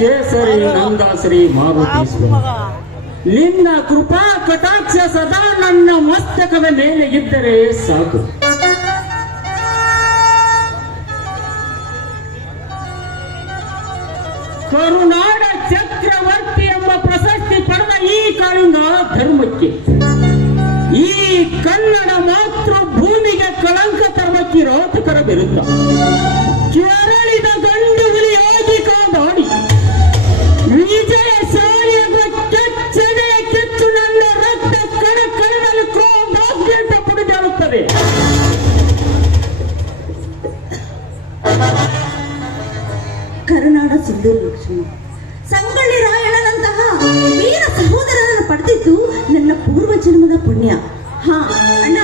ಕೇಸರಿ ನಂದಾಶ್ರೀ ಮಾರುತೀಶ್ವರ, ನಿನ್ನ ಕೃಪಾ ಕಟಾಕ್ಷ ಸದಾ ನನ್ನ ಮಸ್ತಕದ ಮೇಲೆ ಇದ್ದರೆ ಸಾಕು. ಕರುನಾಡ ಚಕ್ರವರ್ತಿ ಎಂಬ ಪ್ರಶಸ್ತಿ ಪಡೆದ ಈ ಕಾಳಿಂಗ ಧರ್ಮಕ್ಕೆ, ಈ ಕನ್ನಡ ಮಾತೃ ಭೂಮಿಗೆ ಕಳಂಕ ತರುವ ಕಿರಾತಕರ ವಿರುದ್ಧ ಕೆರಳಿದ ಗಂಡು ಹುಲಿಯಾಗಿ ಕಾದಾಡಿ ವಿಜಯಶಾಲಿಯಾದ ಕೆಚ್ಚನೆಯ ಕಿಚ್ಚು ನನ್ನ ರಕ್ತ ಕಣ ಕಣದಲ್ಲಿ ಕ್ರೋಧಾದ್ಯಂತ ಪಡೆದಿರುತ್ತದೆ. ಕರುನಾಡ ಸಿಂಧೂರು ಲಕ್ಷ್ಮಿ ಸಂಗೊಳ್ಳಿ ರಾಯಣ್ಣನಂತಹ ವೀರ ಸಹೋದರರನ್ನು ಪಡೆದಿದ್ದು ನನ್ನ ಪೂರ್ವ ಜನ್ಮದ ಪುಣ್ಯ. ಹಾ ಅಣ್ಣ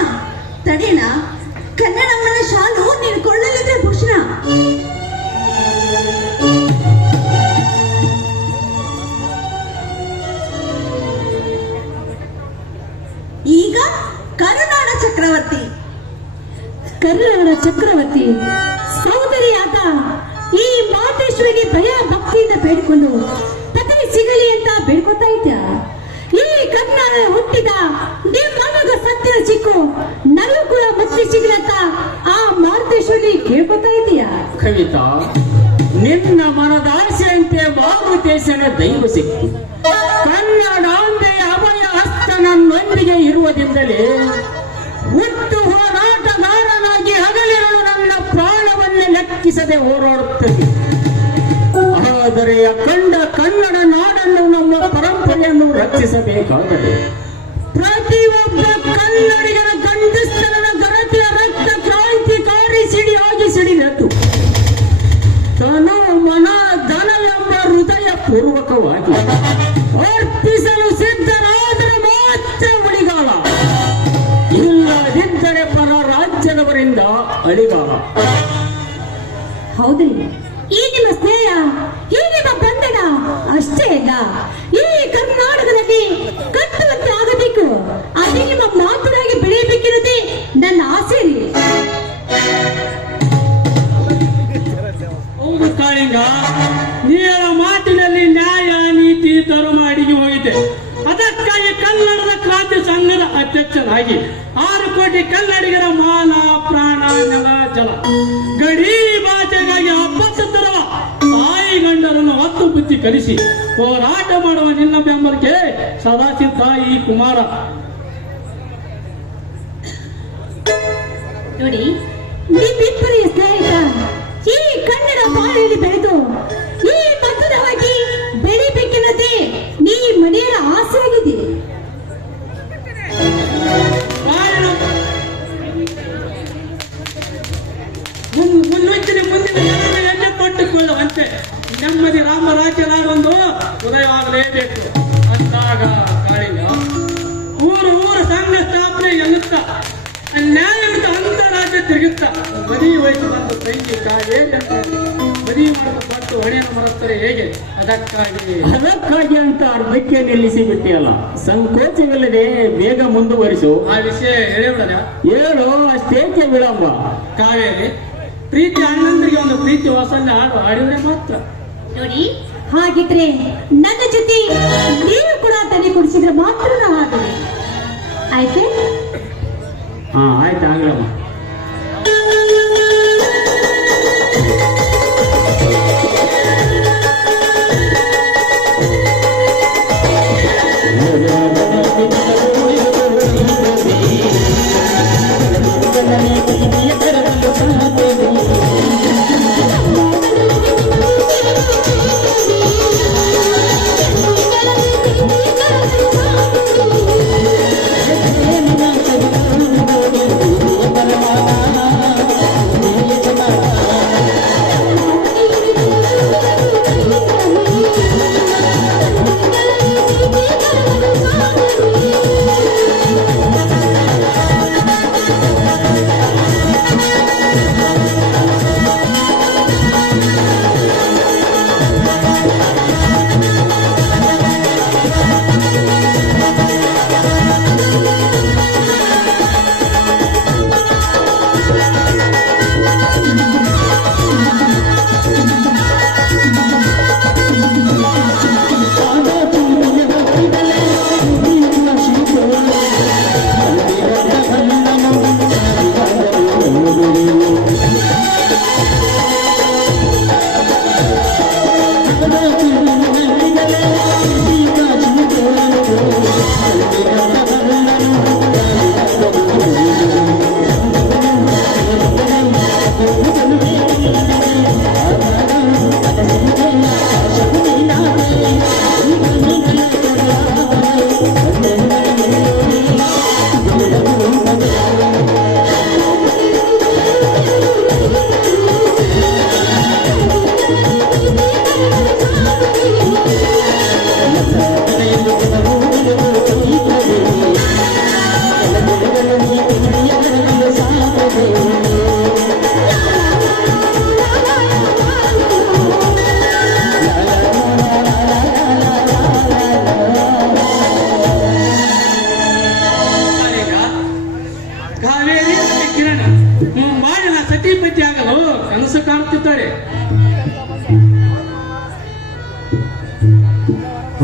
ತಡೇಣ, ಕನ್ನಡಮ್ಮನ ಶಾಲು ನೀನು ಕೊಳ್ಳಲಿದ್ರೆ ಭೂಷಣ. ಈಗ ಕರುನಾಡ ಚಕ್ರವರ್ತಿ ಸಹೋದರಿಯಾದ ಈ ಮಾತೇಶ್ವರಿಗೆ ಭಯ ಭಕ್ತಿಯಿಂದ ಬೇಡಿಕೊಂಡು ಪದವಿ ಸಿಗಲಿ ಅಂತ ಬೇಡ್ಕೊತಾ ಇದ್ದ. ಈ ಕನ್ನಡ ಹುಟ್ಟಿದ ನಿಮ್ಮಗ ಸತ್ತಿನ ಚಿಕ್ಕು ನಲ್ಕುಳ ಮುಕ್ತಿ ಸಿಗಲಂತ ಆ ಮಾತೇಶ್ವರಿ ಕೇಳ್ಕೊತಾ ಇದೀಯಾ? ಕವಿತಾ, ನಿನ್ನ ಮನದಾಸೆಯಂತೆ ಮಾರುತೇಶನ ದೈವ ಸಿಕ್ತು. ಕನ್ನಡಾಂಬೆಯ ಅಭಯ ಹಸ್ತ ನನ್ನೊಂದಿಗೆ ಇರುವುದರಿಂದಲೇ ಹುಟ್ಟು ಹೋರಾಟಗಾರನಾಗಿ ಹಗಲಿರಲು ನನ್ನ ಪ್ರಾಣವನ್ನೇ ಲೆಕ್ಕಿಸದೆ ಹೋರಾಡುತ್ತದೆ. ಆದರೆ ಅಖಂಡ ಕನ್ನಡ ನಾಡನ್ನು, ನಮ್ಮ ಪರಂಪರೆಯನ್ನು ರಕ್ಷಿಸಬೇಕಾದರೆ ಪ್ರತಿಯೊಬ್ಬ ಕನ್ನಡಿಗರ ಗಂಡಸ್ತನದ ಗರತಿಯ ರಕ್ತ ಕ್ರಾಂತಿಕಾರಿ ಸಿಡಿಯಾಗಿ ಸಿಡಿಲತ್ತು. ತನು ಮನ ಧನ ಎಂಬ ಹೃದಯ ಪೂರ್ವಕವಾಗಿ ಅರ್ಪಿಸಲು ಸಿದ್ಧರಾದರೆ ಮಾತ್ರ ಉಳಿಗಾಲ, ಇಲ್ಲದಿದ್ದರೆ ಪರ ರಾಜ್ಯದವರಿಂದ ಅಳಿಗಾಲ. ಹೌದ್ರಿ, ಈಗಿನ ಸ್ನೇಹ, ಈಗಿನ ಬಂಧನ ಅಷ್ಟೇ ಅಲ್ಲ, ಈ ಕರ್ನಾಟಕದಲ್ಲಿ ಕಟ್ಟುವಂತೆ ಆಗಬೇಕು. ಅದೇ ನಿಮ್ಮ ಮಾತುಗಳಾಗಿ ಬೆಳೆಯಬೇಕಿರುವುದೇ ನನ್ನ ಆಸೆ. ಹೌದು ಕಾಳಿಂಗ, ನೀ ಹೇಳೋ ಮಾತಿನಲ್ಲಿ ನ್ಯಾಯ ನೀತಿ ಧರ್ಮ ಅಡಿಗೆ ಹೋಗಿದೆ. ಅದಕ್ಕಾಗಿ ಕನ್ನಡದ ಕ್ರಾಂತಿ ಸಂಘದ ಅಧ್ಯಕ್ಷರಾಗಿ 6 ಕೋಟಿ ಕನ್ನಡಿಗರ ಮಾನ ಪ್ರಾಣ ನೆಲ ಜಲ ಗಡಿ ಭಾಷೆಗಾಗಿ 70 ತರವ ತಾಯಿ ಗಂಡರನ್ನು ಹೊತ್ತು ಬುದ್ಧಿ ಕಲಿಸಿ ಹೋರಾಟ ಮಾಡುವ ನಿನ್ನ ಬೆಂಬಲಕ್ಕೆ ಸದಾ ಸಿದ್ಧ ಈ ಕುಮಾರ. ನೋಡಿ, ನಿಮ್ಮಿಬ್ಬರ ಸ್ನೇಹಿತ ಈ ಕನ್ನಡ ಬಾಳೆಯಲ್ಲಿ ಬೆಳೆದು ಈ ಮಧುರವಾಗಿ ಬೆಳಿಬೇಕೆನ್ನದೇ ನೀ ಮನೆಯ ಆಸೆಯಾಗಿದೆ. ಮುನ್ನುಗ್ಗಿನ ಮುಂದಿನ ಜನರನ್ನು ಕೊಟ್ಟುಕೊಳ್ಳುವಂತೆ ನೆಮ್ಮದಿ ರಾಮರಾಜ್ಯನಾಡೊಂದು ಉದಯವಾಗಲೇಬೇಕು. ಅಂದಾಗ ಕಾಳಿಂಗ ಊರು ಸಂಘ ಸ್ಥಾಪನೆ ಎನ್ನುತ್ತಾ ನ್ಯಾಯಯುತ ಅಂತರಾಜ್ಯ ತಿರುಗುತ್ತಾ ಮದುವೆ ವಯಸ್ಸು ಬಂದು ಸೈನಿಕ ಹೇಗೆ ಮದುವೆ ಮಾಡಿಕೊಂಡು ಹೊಣೆಯನ್ನು ಮರೆಸ್ತಾರೆ ಹೇಗೆ? ಅದಕ್ಕಾಗಿ ಅಂತ ಅರ್ಧಕ್ಕೆ ನಿಲ್ಲಿಸಿ ಬಿಟ್ಟಿಯಲ್ಲ. ಸಂಕೋಚವಿಲ್ಲದೆ ಬೇಗ ಮುಂದುವರಿಸು. ಆ ವಿಷಯ ಹೇಳಿಬಿಡದ ಹೇಳು, ಅಷ್ಟೇಕೆ ವಿಳಂಬ? ಕಾವೇರಿ, ಪ್ರೀತಿ ಅಣ್ಣಂದ್ರಿಗೆ ಒಂದು ಪ್ರೀತಿ ವಾಸನೆ ಹಾಡಿದ್ರೆ ಮಾತ್ರ. ನೋಡಿ, ಹಾಗಿದ್ರೆ ನನ್ನ ಜೊತೆ ನೀವು ಕೂಡ ತಲೆ ಕುಡಿಸಿದ್ರೆ ಮಾತ್ರ ನಾ ಹಾಡುವೆ. ಆಯ್ತೆ? ಆಯ್ತು, ಆಗ್ಲಮ್ಮ.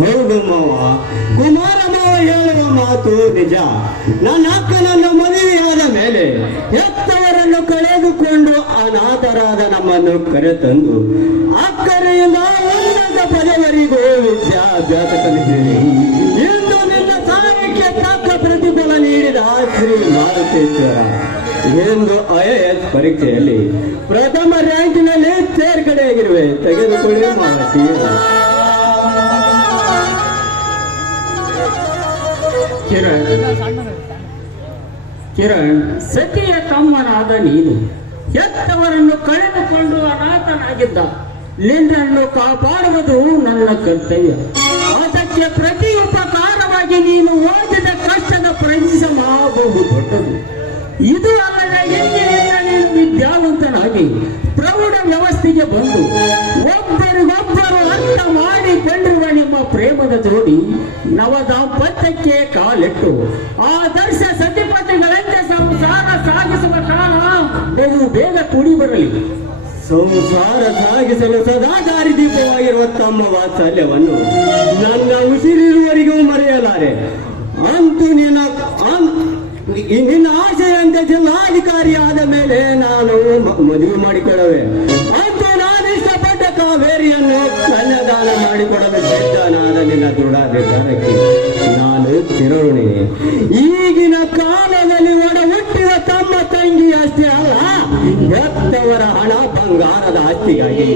ಹೌದು ಮಾವ, ಕುಮಾರ ಮಾವ ಹೇಳುವ ಮಾತು ನಿಜ. ನನ್ನ ಅಕ್ಕನನ್ನು ಮದುವೆಯಾದ ಮೇಲೆ ಹೆತ್ತವರನ್ನು ಕಳೆದುಕೊಂಡು ಅನಾಥರಾದ ನಮ್ಮನ್ನು ಕರೆತಂದು ಅಕ್ಕರೆಯಿಂದ ಉನ್ನತ ಪದವರಿಗೂ ವಿದ್ಯಾಭ್ಯಾಸ ಕಲಿಸಿದೆ. ಇಂದು ನಿನ್ನ ಸಹಾಯಕ್ಕೆ ತಕ್ಕ ಪ್ರತಿಫಲ ನೀಡಿದ ಶ್ರೀ ಮಾರುತೇಶ್ವರ ಎಂದು IAS ಪರೀಕ್ಷೆಯಲ್ಲಿ ಪ್ರಥಮ ರ್ಯಾಂಕಿನಲ್ಲಿ ತೇರ್ಗಡೆಯಾಗಿರುವೆ. ತೆಗೆದುಕೊಳ್ಳಿ ಮಾವತಿ. ಕಿರಣ್, ಸತಿಯ ತಮ್ಮನಾದ ನೀನು ಹೆತ್ತವರನ್ನು ಕಳೆದುಕೊಂಡು ಅನಾಥನಾಗಿದ್ದ ನಿನ್ನನ್ನು ಕಾಪಾಡುವುದು ನನ್ನ ಕರ್ತವ್ಯ. ಅದಕ್ಕೆ ಪ್ರತಿ ಉಪಕಾರವಾಗಿ ನೀನು ಓದಿದ ಕಷ್ಟದ ಪರಿಶ್ರಮ ಬಹು ದೊಡ್ಡದು. ಇದು ಅಲ್ಲದೆ ಎಂದಿನಿಂದ ನೀನು ವಿದ್ಯಾವಂತನಾಗಿ ಪ್ರೌಢ ವ್ಯವಸ್ಥೆಗೆ ಬಂದು ಒಬ್ಬರಿಗೊಬ್ಬರು ಅರ್ಥ ಮಾಡಿಕೊಂಡಿರುವ ನಿಮ್ಮ ಪ್ರೇಮದ ಜೋಡಿ ನವ ದಾಂಪತ್ಯಕ್ಕೆ ಕಾಲಿಟ್ಟು ಆದರ್ಶ ಸತಿಪತಿಗಳಂತೆ ಸಂಸಾರ ಸಾಗಿಸುವ ಕಾಲ ಬಹು ಬೇಗ ಕೂಡಿ ಬರಲಿ. ಸಂಸಾರ ಸಾಗಿಸಲು ಸದಾ ದಾರಿದೀಪವಾಗಿರುವ ತಮ್ಮ ವಾತ್ಸಲ್ಯವನ್ನು ನನ್ನ ಉಸಿರಿರುವವರೆಗೂ ಮರೆಯಲಾರೆ. ಅಂತೂ ನಿನ್ನ ಆಶೆಯಂತೆ ಜಿಲ್ಲಾಧಿಕಾರಿಯಾದ ಮೇಲೆ ನಾನು ಮದುವೆ ಮಾಡಿಕೊಡವೆ. ಅಂತೂ ನಾನು ಇಷ್ಟಪಟ್ಟ ಕಾವೇರಿಯನ್ನು ಕನ್ಯಾದಾನ ಮಾಡಿಕೊಡಲು ಸಿದ್ಧನಾದ ನಿನ್ನ ದೃಢ ನಿರ್ಧಾರಕ್ಕೆ ನಾನು ಚಿರೋಣಿ. ಈಗಿನ ಕಾಲದಲ್ಲಿ ಒಡ ಹುಟ್ಟಿದ ತಮ್ಮ ತಂಗಿ ಅಷ್ಟೇ ಅಲ್ಲ, ಹೆತ್ತವರ ಹಣ ಬಂಗಾರದ ಆಸ್ತಿಗಾಗಿ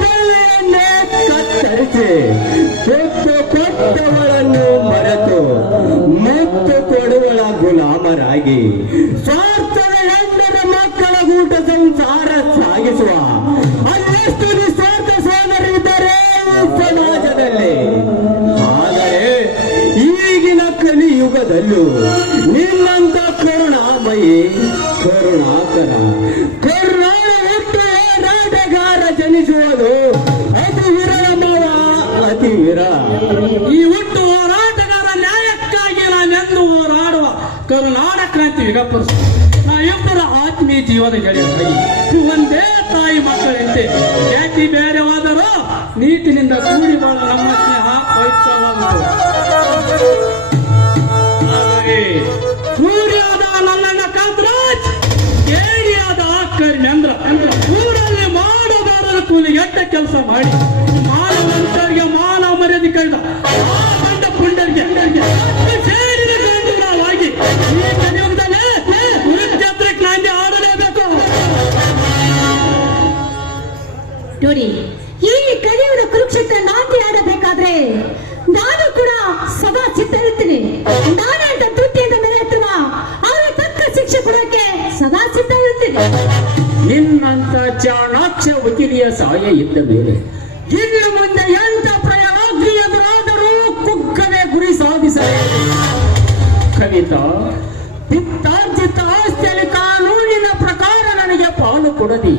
ಬೆಳ್ಳಿಯನ್ನೇ ಕತ್ತರಿಸಿ ತುತ್ತು ಕೊಟ್ಟವಳನ್ನು ಮರೆತು ಮುತ್ತು ಕೊಡುವಳ ಗುಲಾಮರಾಗಿ ಸ್ವಾರ್ಥದ ಹೆಂಡರ ಮಕ್ಕಳ ಊಟ ಸಂಸಾರ ಸಾಗಿಸುವ ಅಲ್ಲೆಷ್ಟು ನಿಸ್ವಾರ್ಥ ಸೋದರಿದ್ದಾರೆ ಸಮಾಜದಲ್ಲಿ. ಆದರೆ ಈಗಿನ ಕಲಿಯುಗದಲ್ಲೂ ನಿನ್ನಂತ ಕರುಣಾಮಯಿ ಕರುಣಾಕರ ಕರುಣಾಳ ಹುಟ್ಟು ಹೋರಾಟಗಾರ ಜನಿಸುವುದು ಅತಿ ವಿರಳ ಮಾವ, ಅತಿ ವಿರಳ. ಈ ಹುಟ್ಟು ಹೋರಾಟಗಾರ ನ್ಯಾಯಕ್ಕಾಗಿ ನಾನೆಂದು ಹೋರಾಡುವ ಕರುನಾಡ ಕ್ರಾಂತಿ ವಿಗಪಡಿಸ ನಾ ಇಬ್ಬರ ಆತ್ಮೀಯ ಜೀವನ ಗೆಳೆಯರಾಗಿ ಒಂದೇ ತಾಯಿ ಮಕ್ಕಳಂತೆ ಜಾತಿ ಬೇರೆವಾದರೂ ನೀತಿನಿಂದ ಕೂಡಿ ಬಾಳ ನಮ್ಮ ಸ್ನೇಹ ಪವಿತ್ರವಾಗುವುದು. ಊರಿಯಾದ ನನ್ನಣ್ಣ ಕಾಂತರಾಜ್, ಕೇಳಿಯಾದ ಕರ್ಮೇಂದ್ರ ಊರಲ್ಲಿ ಮಾಡಬಾರದ ಕೂಲಿಗೆ ಎಟ್ಟ ಕೆಲಸ ಮಾಡಿ ಮಾನವಂತರಿಗೆ ಮಾನ ಮರ್ಯಾದೆ ಕಳೆದ ಆ ಗಂಡ ಪುಂಡರಿಗೆ ಸೇರಿದ ಗಂಡುಗಳಾಗಿ ಈ ಕಲಿಯುಗದಲ್ಲಿ ಕುರುಕ್ಷೇತ್ರ ಕ್ರಾಂತಿ ಆಡಲೇಬೇಕು. ನೋಡಿ, ಈ ಕಲಿಯುವ ಕುರುಕ್ಷೇತ್ರ ನಾಟಿ ಆಡಬೇಕಾದ್ರೆ ನಾನು ಕೂಡ ಸದಾ ಸಿದ್ಧ ಇರ್ತೀನಿ. ನಾನೇ ಅಂತ ತುಟ್ಟಿಯಿಂದ ಮೇಲೆ ಎತ್ತುವ ಅವರ ತಕ್ಕ ಶಿಕ್ಷೆ ಕೊಡೋಕೆ ಸದಾ ಸಿದ್ಧ ಇರ್ತೀನಿ. ನಿನ್ನಂತ ಚಾಣಾಕ್ಷ ವಕೀಲಿಯ ಸಹಾಯ ಇದ್ದ ಮೇಲೆ ಇನ್ನು ಮುಂದೆ ಎಂತ ಪ್ರಯಾಗ್ರಿ ಎದುರಾದರೂ ಕುಕ್ಕನೆ ಗುರಿ ಸಾಧಿಸಲೇ. ಕವಿತಾ, ಪಿತ್ತಾರ್ಜಿತ ಆಸ್ತಿಯಲ್ಲಿ ಕಾನೂನಿನ ಪ್ರಕಾರ ನನಗೆ ಪಾಲು ಕೊಡದಿ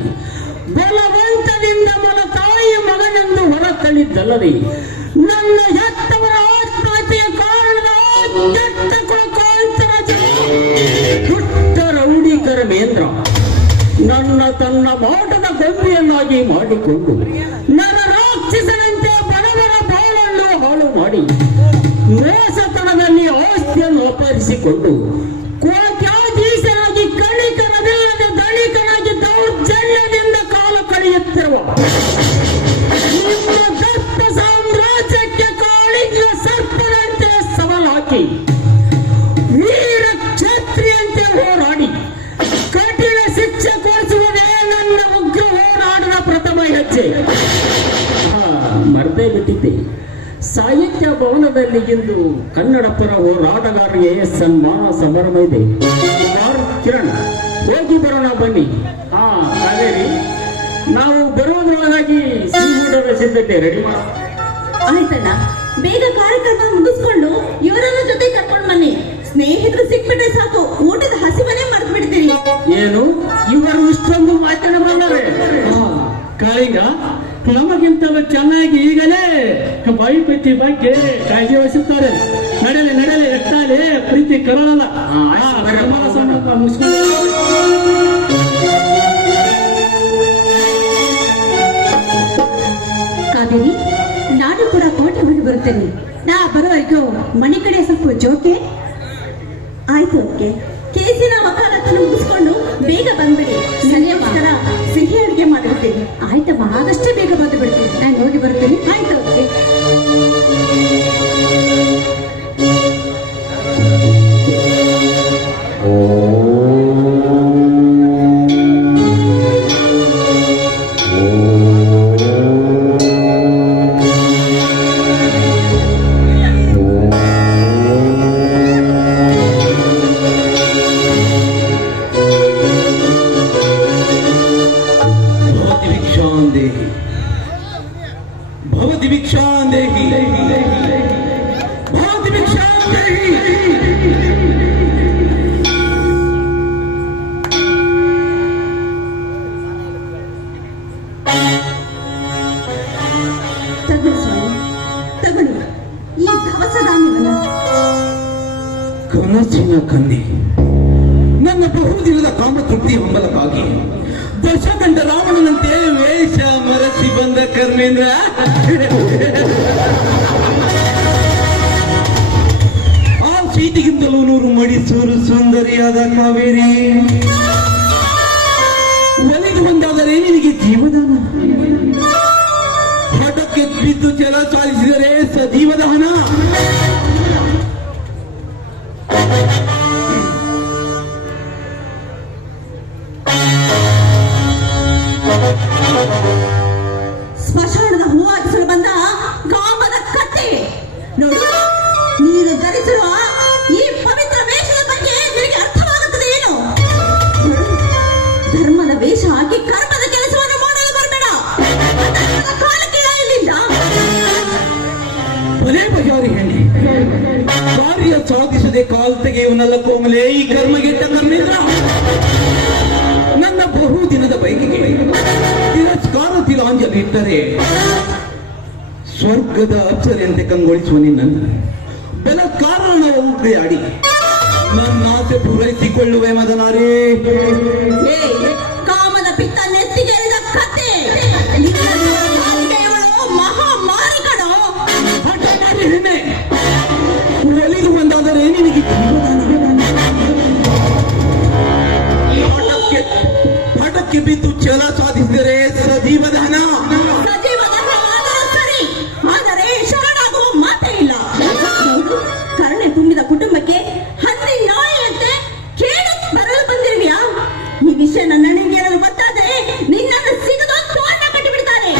ಬಲವಂತದಿಂದ ಮನ ತಾಯಿ ಮಗನೆಂದು ಹೊರತಳಿದ್ದಲ್ಲದೆ ನನ್ನ ಹೆತ್ತವರ ಆತ್ಮಹತ್ಯೆಯ ಕಾರಣದ ದುಷ್ಟ ರೌಡಿ ಕರ್ಮೇಂದ್ರ ನನ್ನ ತನ್ನ ಮಾಟದ ಗೊಂಬೆಯನ್ನಾಗಿ ಮಾಡಿಕೊಂಡು ನನ್ನ ರಾಕ್ಷಸನಂತೆ ಬಡವರ ಬಾಳನ್ನು ಹಾಳು ಮಾಡಿ ಮೋಸತನದಲ್ಲಿ ಆಸ್ತಿಯನ್ನು ಅಪಹರಿಸಿಕೊಂಡು ಕೋಟ್ಯಾಧೀಶನಾಗಿ ಕಣಿಕನವಿಲ್ಲದ ದಣಿಕನಾಗಿ ದೌರ್ಜನ್ಯದಿಂದ ಕಾಲ ಕಳೆಯುತ್ತಿರುವ ನಿಮ್ಮ ದತ್ತ ಸಾಮ್ರಾಜ್ಯಕ್ಕೆ ಕಾಳಿಂಗ ಸರ್ಪದಂತೆ ಸವಾಲಾಕಿ ವೀರ ಕ್ಷತ್ರಿಯಂತೆ ಹೋರಾಡಿ ಕಠಿಣ ಶಿಕ್ಷೆ ಕೊಡಿಸುವುದೇ ನನ್ನ ಉಗ್ರ ಹೋರಾಟದ ಪ್ರಥಮ ಹೆಜ್ಜೆ. ಮರೆತೇ ಬಿಟ್ಟಿದ್ದೆ. ಸಾಹಿತ್ಯ ಭವನದಲ್ಲಿ ಇಂದು ಕನ್ನಡ ಪರ ಹೋರಾಟಗಾರರಿಗೆ ಸನ್ಮಾನ ಸಮಾರಂಭ ಇದೆ. ಕಿರಣ್, ಹೋಗಿ ಬರೋಣ ಬನ್ನಿ. ಕಾವೇರಿ, ನಾವು ಬರುವುದರೊಳಗಾಗಿ ಸಿಹಿಗೂಡದ ಸಿದ್ಧತೆ ರೆಡಿ ಮಾಡಿ. ಆಯ್ತಣ್ಣ, ಬೇಗ ಕಾರ್ಯಕ್ರಮ ಮುಗಿಸ್ಕೊಂಡು ಇವರನ್ನ ಜೊತೆ ಕರ್ಕೊಂಡು ಬನ್ನಿ. ಸ್ನೇಹಿತರು ಸಿಕ್ಬಿಟ್ರೆ ಸಾಕು, ಊಟದ ಹಸಿವನ್ನೇ ಮರ್ತು ಬಿಡ್ತೀವಿ. ಏನು ಇವರು ಇಷ್ಟೊಂದು ಮಾತನಾಡಬಲ್ಲರೆ? ಕಾಳಿಂಗ ನಮಗಿಂತಲೂ ಚೆನ್ನಾಗಿ ಈಗಲೇ ಬಾಯಿಪತಿ ಬಗ್ಗೆ ಕಾಳಜಿ ವಹಿಸುತ್ತಾರೆ. ನಡೆಯಲಿ ನಡೆಯಲಿ, ಎಟ್ಟಾಲೆ ಪ್ರೀತಿ ಕರೋಳಲ್ಲ. ಮುಗಿಸ್ಕೊಂಡು ಕಾವೇರಿ, ನಾನು ಕೂಡ ಕೋಟೆ ಹೋಗಿ ಬರುತ್ತೇನೆ. ನಾ ಬರೋವರೆಗೂ ಮನೆ ಕಡೆ ಸ್ವಲ್ಪ ಜೋಕೆ. ಆಯ್ತು, ಓಕೆ. ಕೇಸಿನ ವಕಾಲತ್ತನ್ನು ಮುಗಿಸ್ಕೊಂಡು ಬೇಗ ಬಂದ್ಬಿಡಿ. ಸಂಜೆಗೋಸ್ಕರ ಸಿಹಿ ಅಡುಗೆ ಮಾಡಿರ್ತೀನಿ. ಆಯ್ತಮ್ಮ, ಆದಷ್ಟೇ ಬೇಗ ಬಂದು ಬಿಡ್ತೀನಿ. ನಾನು ಹೋಗಿ ಬರ್ತೀನಿ. ಆಯ್ತು, ಓಕೆ. ಕನಸಿನ ಕನ್ನೆ ನನ್ನ ಬಹುದಿನದ ಕಾಮತೃಪ್ತಿ ಹಂಬಲಕ್ಕಾಗಿ ದಶಕಂಠ ರಾವಣನಂತೆ ವೇಷ ಮರೆಸಿ ಬಂದ ಕರ್ಮೇಂದ್ರ. ಆ ಸೀತೆಗಿಂತಲೂ 100 ಮಡಿಸೂರು ಸುಂದರಿಯಾದ ಕಾವೇರಿ ಒಲಿದು ಬಂದಾದರೆ ನಿನಗೆ ಜೀವದಾನ, ಹಠಕ್ಕೆ ಬಿದ್ದು ಜಲ ಸಾಧಿಸಿದರೆ ಸಜೀವದಾನ. ಸ್ಮಶಾನದ ಹೂವಾಗಿಸಲು ಬಂದ ಕಾಮದ ಕತ್ತೆ ನೋಡು, ನೀನು ಧರಿಸಿರುವ ಈ ಪವಿತ್ರ ವೇಷದ ಬಗ್ಗೆ ನಿನಗೆ ಅರ್ಥವಾಗುತ್ತದೆ ಏನು? ಧರ್ಮದ ವೇಷ ಹಾಕಿ ಕರ್ಮದ ಕೆಲಸವನ್ನು ಮಾಡಲು ಬರಬೇಡ. ಅಧರ್ಮದ ಕಾಲಕ್ಕೆ ಇಲ್ಲಿಂದ ಬಲೇ ಬಜಾರಿ ಹೆಣ್ಣೆ, ಕಾರ್ಯ ಸಾಧಿಸದೆ ಕಾಲ್ ತೆಗೆಯುವನಲ್ಲ ಕೋಮಲೆ ಈ ಕರ್ಮಗೆಟ್ಟ ಕರ್ಮೇಂದ್ರ. ನನ್ನ ಬಹುದಿನದ ಬಯಕೆಗೆ ತಿರಸ್ಕಾರ ತಿಲಾಂಜಲಿ ಇಟ್ಟರೆ ಸ್ವರ್ಗದ ಅಪ್ಸರೆಯಂತೆ ಕಂಗೊಳಿಸುವ ನಿನ್ನನ್ನು ಬೆಲಕಾರನ ಉಗ್ರೆಯಾಡಿ ನನ್ನ ಆಸೆ ಪೂರೈಸಿಕೊಳ್ಳುವೆ ಮದನಾರೇ. ಕಾಮದ ಪಿತ್ತ ನೆತ್ತಿಗೇರಿದ ಕತ್ತೆ, ಮಹಾಮಾರಿಕನು. ಹೆಣ್ಣೆ ಒಲಿದು ಬಂದಾದರೆ ನಿನಗೆ ಹಠಕ್ಕೆ ಬಿದ್ದು ಛಲ ಸಾಧಿಸಿದರೆ ಸಜೀವದಾನ. ಸಜೀವದಾನ ಆದರೂ ಸರಿ, ಆದರೆ ಶರಣಾಗುವ ಮಾತೇ ಇಲ್ಲ. ಕರುಣೆ ತುಂಬಿದ ಕುಟುಂಬಕ್ಕೆ ಹಂದಿ ನಾಯಿಯಂತೆ ಕೇಳು ಬರಲು ಬಂದಿರುವಿಯಾ? ಈ ವಿಷಯ ನನ್ನ ನಿನಗೇನಾದ್ರು ಗೊತ್ತಾದರೆ ನಿನ್ನನ್ನು ಸಿಗದ ತೋರಣ ಕಟ್ಟಿಬಿಡ್ತಾರೆ.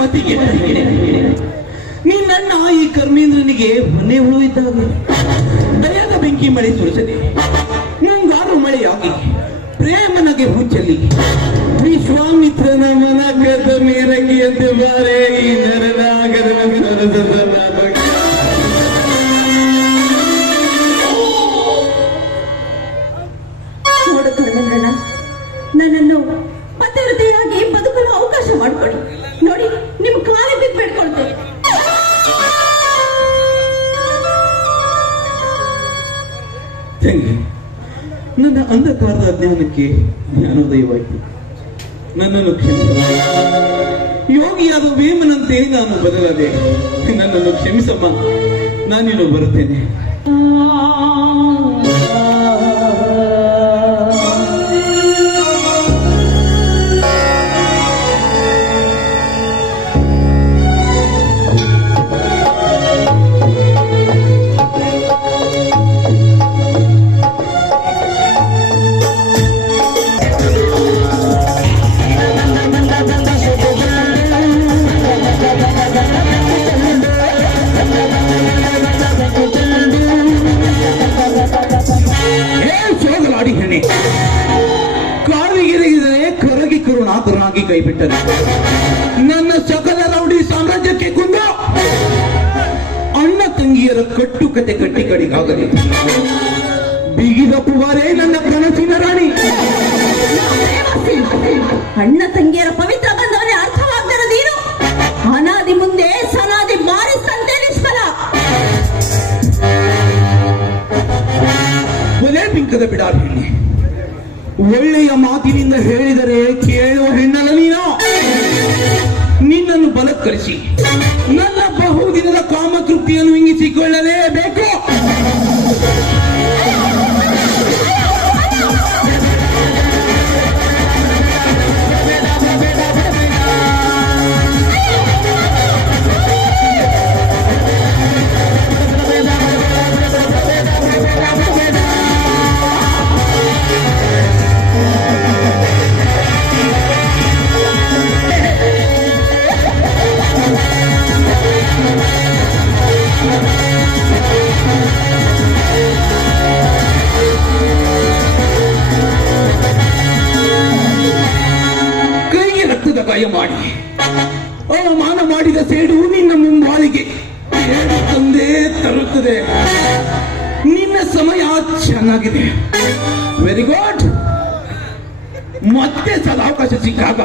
ಮತಿಗೆ ನಿನ್ನ ಈ ಕರ್ಮೇಂದ್ರನಿಗೆ ಮನೆ ಹೋಯಿದ್ದಾಗ ದಯದ ಬೆಂಕಿ ಮಳೆ ಸುರಿಸದೆ ಮುಂಗಾರು ಮಳೆಯಾಗಿ ಪ್ರೇಮನಗೆ ಹುಚ್ಚಲಿ ವಿಶ್ವಾಮಿತ್ರನ ಮನ ಕದ ಮೇರಗಿಯಂತೆ ಬಾರೆ ಈ ನರನಾಗರ ನೋಡು ಕರ್ಮೇಂದ್ರಣ್ಣ, ನನ್ನನ್ನು ಪತಿವ್ರತೆಯಾಗಿ ಬದುಕಲು ಅವಕಾಶ ಮಾಡಿಕೊಡಿ. ನೋಡಿ, ನಿಮ್ ಕಾಲಿಗೆ ಬಿದ್ದು ಬೇಡ್ಕೊಳ್ತೇನೆ. ತಂಗಿ, ನನ್ನ ಅಂಧಕಾರದ ಅಜ್ಞಾನಕ್ಕೆ ಜ್ಞಾನೋದಯವಾಯಿತು. ನನ್ನನ್ನು ಕ್ಷಮಿಸ. ಯೋಗಿಯಾದ ವೇಮನಂತೆ ನಾನು ಬದಲಾದೆ. ನನ್ನನ್ನು ಕ್ಷಮಿಸಮ್ಮ, ನಾನಿನ್ನು ಬರುತ್ತೇನೆ. ಕಾಲಿಗೆರಗಿದರೆ ಕರಗಿ ಕರುಣಾಕರನಾಗಿ ಕೈಬಿಟ್ಟರು. ನನ್ನ ಸಕಲ ರೌಡಿ ಸಾಮ್ರಾಜ್ಯಕ್ಕೆ ಕುಂದ ಅಣ್ಣ ತಂಗಿಯರ ಕಟ್ಟುಕತೆ ಕಟ್ಟಿ ಕಡಿಗಾಗಲಿ ಬಿಗಿದ ಪುವಾರೇ ನನ್ನ ಕನಸಿನ ರಾಣಿ. ಅಣ್ಣ ತಂಗಿಯರ ಪವಿತ್ರ ಬಂಧವನೇ ಅರ್ಥವಾಗದಿರದೇನು? ಅನಾದಿ ಮುಂದೆ ಸನಾದಿ ಬಾರಿಸಂತೆ ನಿಷ್ಫಲ. ಕೊಲೆ ಬಿಂಕದ ಬಿಡಾರ ಹೆಣ್ಣೆ, ಒಳ್ಳೆಯ ಮಾತಿನಿಂದ ಹೇಳಿದರೆ ಕೇಳುವ ಹೆಣ್ಣಲ್ಲ ನೀನು. ನಿನ್ನನ್ನು ಬಲತ್ಕರಿಸಿ ನನ್ನ ಬಹುದಿನದ ಕಾಮತೃಪ್ತಿಯನ್ನು ಇಂಗಿಸಿಕೊಳ್ಳಲೇಬೇಕು. ಗಾಯ ಮಾಡಿ ಅವಮಾನ ಮಾಡಿದ ಸೇಡು ನಿನ್ನ ಮುಂಬಾಳಿಗೆ ತಂದೇ ತರುತ್ತದೆ. ನಿನ್ನ ಸಮಯ ಚೆನ್ನಾಗಿದೆ. Very good. ಮತ್ತೆ ಸದಾವಕಾಶ ಸಿಕ್ಕಾಗ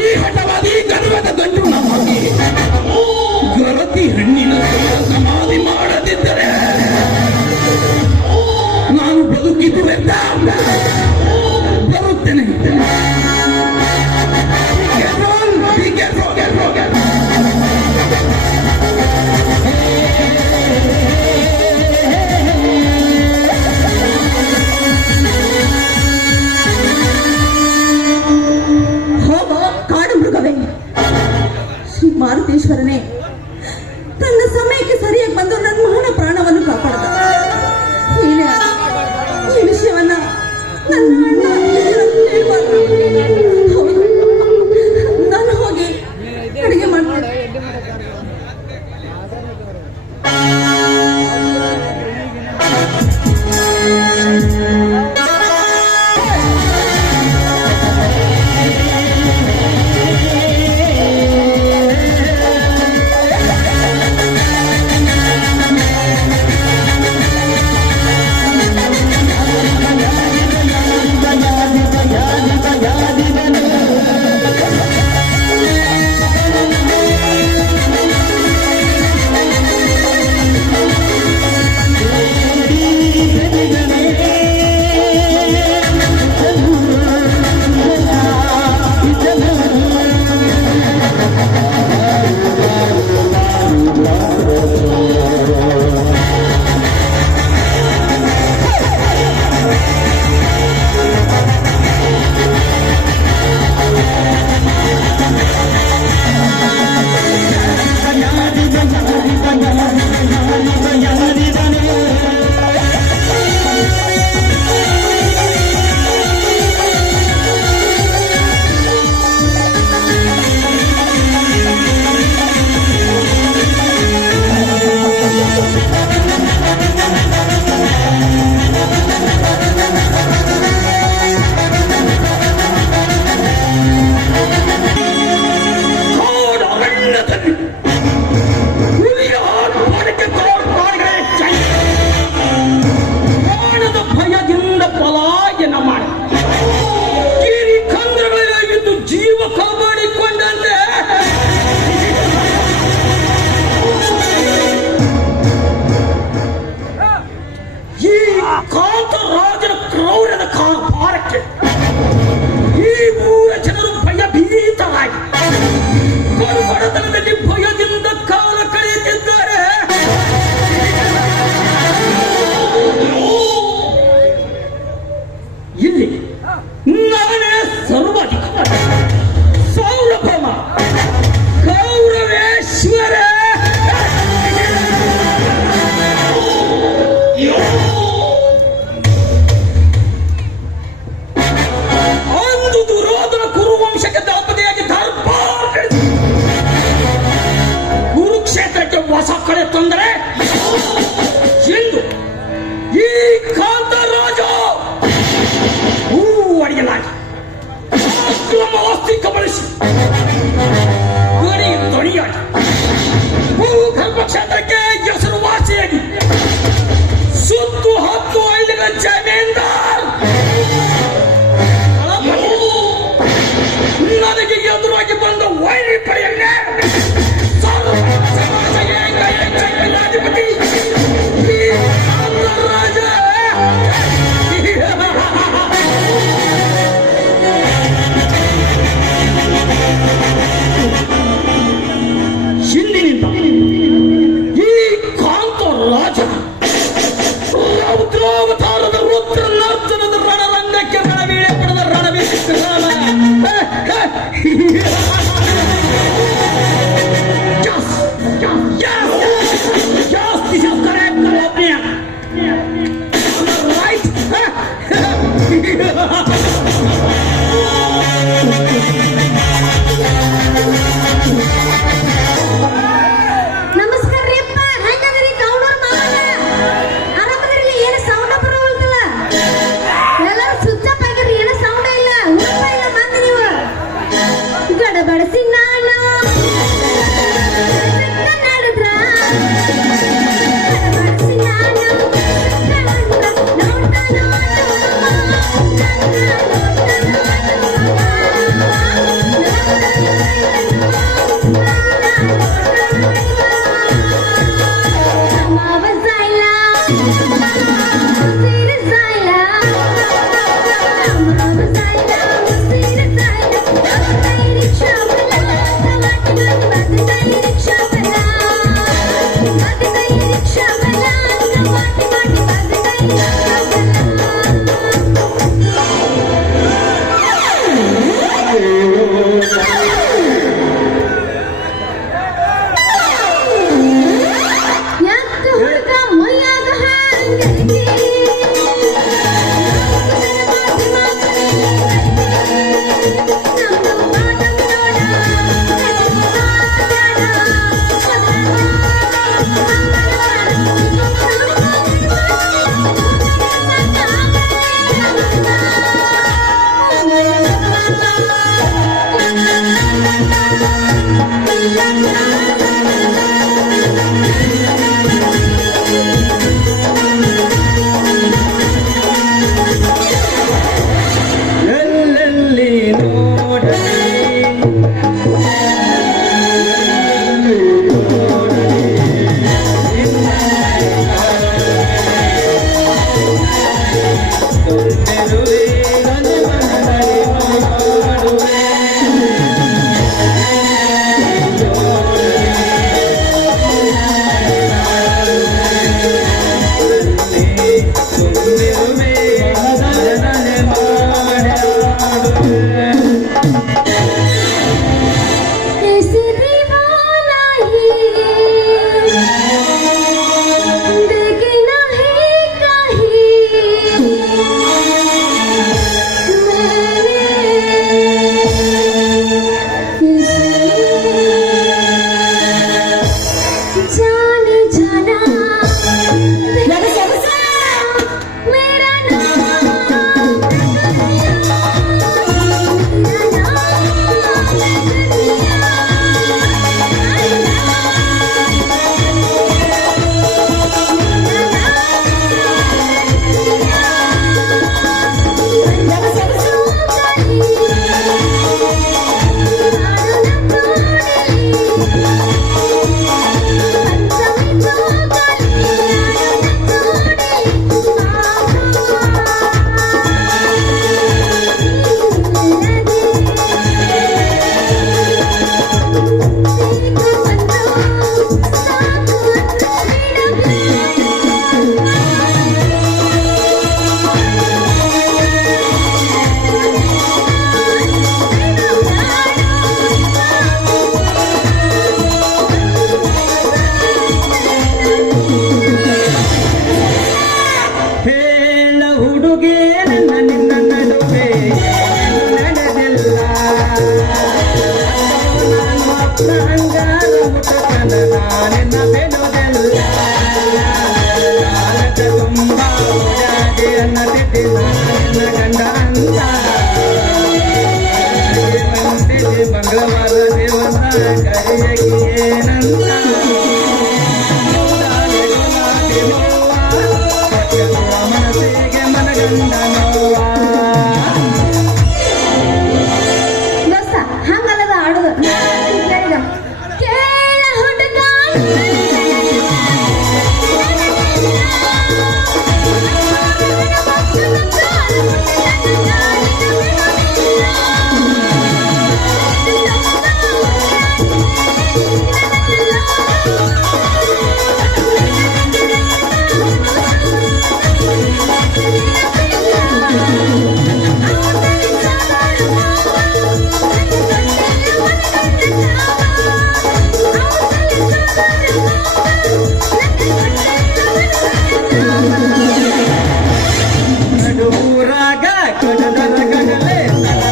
ಈ ಹಠವಾದಿ ಗರ್ವದ ಗಂಟು ನಮಗೆ ಗರತಿ ಹೆಣ್ಣಿನ ಸಮಾಧಿ ಮಾಡದಿದ್ದರೆ ನಾನು ಬದುಕಿದ್ದುವೆಂದ ಬರುತ್ತೇನೆ. ಕಾಡು ಮೃಗವೇ, ಶ್ರೀ ಮಾರುತೇಶ್ವರನೇ ತನ್ನ ಸಮಯಕ್ಕೆ ಸರಿಯಾಗಿ ಬಂದು ನನ್ನ ಮಗನ ಪ್ರಾಣವನ್ನು ಕಾಪಾಡಿದ. ಈ ವಿಷಯವನ್ನ ನನ್ನ ಅಣ್ಣ ಹೇಳ್ಬಾರ್ದು. ಹೌದು, ನಾನು ಹೋಗಿ ಅಡಿಗೆ ಮಾಡ್ತೇನೆ. ಭಯದಿಂದ ಕಾಲ ಕಳೆಯುತ್ತಿದ್ದಾರೆ. ಇಲ್ಲಿ ನಾನೇ ಸರ್ವಾಧಿಕಾರಿ, ಸಾರ್ವಭೌಮ, ಗೌರವೇಶ್ವರ. ಒಂದು ದುರೋಧನ ಕುರುವಂಶಕ್ಕೆ ದಾಪತಿಯಾಗಿ ದರ್ಬಾರ್ ಕುರುಕ್ಷೇತ್ರಕ್ಕೆ ಹೊಸ ಕಳೆ ತೊಂದರೆ ಎಂದು ಈ ಕಾಂತರಾಜ ಅಡಿಯಲಾಗಿ ಅಸ್ತಿ ಕಬಳಿಸಿ ಧ್ವನಿಯಾಗಿ ಭೂಗರ್ಭ ಕ್ಷೇತ್ರಕ್ಕೆ ಹೆಸರುವಾಸಿಯಾಗಿ ಸುತ್ತು 10 ಹಳ್ಳಿಗಳ ಜಮೀನ್ದಾರ್ ನನಗೆ ಎದುರಾಗಿ ಬಂದ ವೈರಿ ಪಡೆಯನ್ನೇ ರಾಜ ಹಿಂದಿನಿಂದ ಈ ಕಾಂತ ರಾಜ ರೌದ್ರಾವತಾರದ ರುದ್ರ ನರ್ತನದ ರಣರಂಗಕ್ಕೆ ರಣವೀಳೆ ಪಡೆದ ರಣವೀರ ನಮಸ್ಕಾರ ರೀ ಅಪ್ಪ, ಹೆಂಗದ್ರಿ? ಕೌನೂರ್ ಮಾವ ಆರಾಮದ್ರಿ? ಏನು ಸೌಂಡ ಬರೋ ಎಲ್ಲೆಲ್ಲಿ ನೋಡಲಿ ತೊಂದೆರುವೆ ನನ್ನ ಮನದಲ್ಲಿ ಮಾಡುವೆ. ತೊಂದೆರುವೆ ಮನದಲ್ಲಿ ಮಾಡುವೆ. ऐसे दीवाना ही देखना है कहीं जाने जाना मेरा ಹೇಳ ಹುಡುಗೆ ನನ್ನ ನಿನ್ನ ನಡುವೆ ನಡೆದಿಲ್ಲ. ನಾನು ಅಪ್ಪ ಅಂಗಾರ ಮುಟಕನ ನಾನಿನ್ನ ಬೆಳುವುದಿಲ್ಲ. ಕಾಲದ ತುಂಬ ಓಡಾಡಿ ಅನ್ನದಿದ್ದಿಲ್ಲ ನನ್ನ ಗಂಡ ಅಂತ. ಬಂದಿದೆ ಮಂಗಳವಾರ ದೇವರ ಕರೆಯಗಿ ಏನಂತ. ಮನಸ್ಸಿಗೆ ಮನಗಂಡ ನೋವ. ದೋಸ್ತ ಹಂಗಲ್ಲದ ಆಡುದು ಕೇಳ ಹುಡುಗ ನಡುರಾಗ ಕಡದರ ಕಡಲೆ